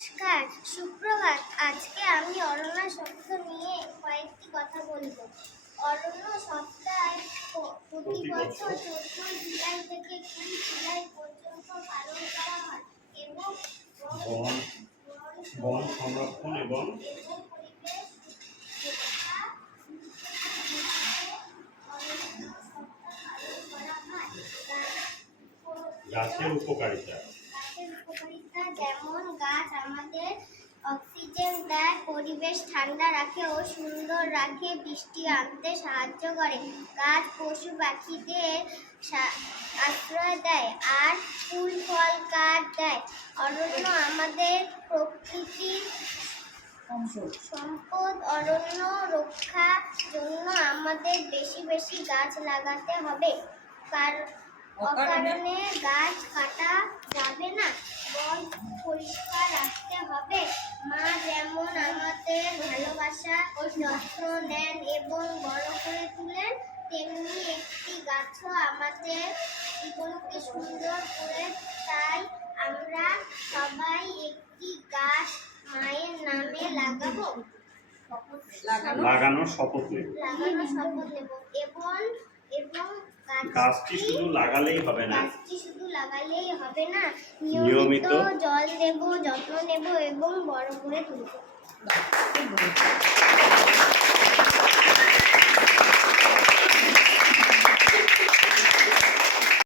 নমস্কার, সুপ্রভাত। আজকে আমি অরণ্য শব্দ নিয়ে কয়েকটি কথা বলবো। অরণ্য সপ্তাহে প্রতি বছর 14 জুলাই থেকে 20 জুলাই পর্যন্ত পালন করা হয় এবং বন সংরক্ষণ এবং পরিবেশ রক্ষা অরণ্য সপ্তাহ পালন করা হয়। গাছের উপকারিতা যেমন গাছ আমাদের অক্সিজেন দেয়, পরিবেশ ঠান্ডা রাখে ও সুন্দর রাখে, বৃষ্টি আনতে সাহায্য করে, গাছ পশু পাখিদের আশ্রয় দেয় আর ফুল ফল কাঠ দেয়। অরণ্য আমাদের প্রকৃতির সম্পদ। অরণ্য রক্ষার জন্য আমাদের বেশি বেশি গাছ লাগাতে হবে। অকারণে গাছ কাটা যাবে না, বন পরিষ্কার রাখতে হবে। মা যেমন আমাদের ভালোবাসা ও যত্ন নেন এবং বড় করে তুলেন, তেমনি একটি গাছও আমাদের জীবনকে সুন্দর করে। তাই আমরা সবাই একটি গাছ মায়ের নামে লাগানোর শপথ নেব এবং গাছটি শুধু লাগালেই হবে না, নিয়মিত জল দেব, যত্ন নেব এবং বড় করে তুলব।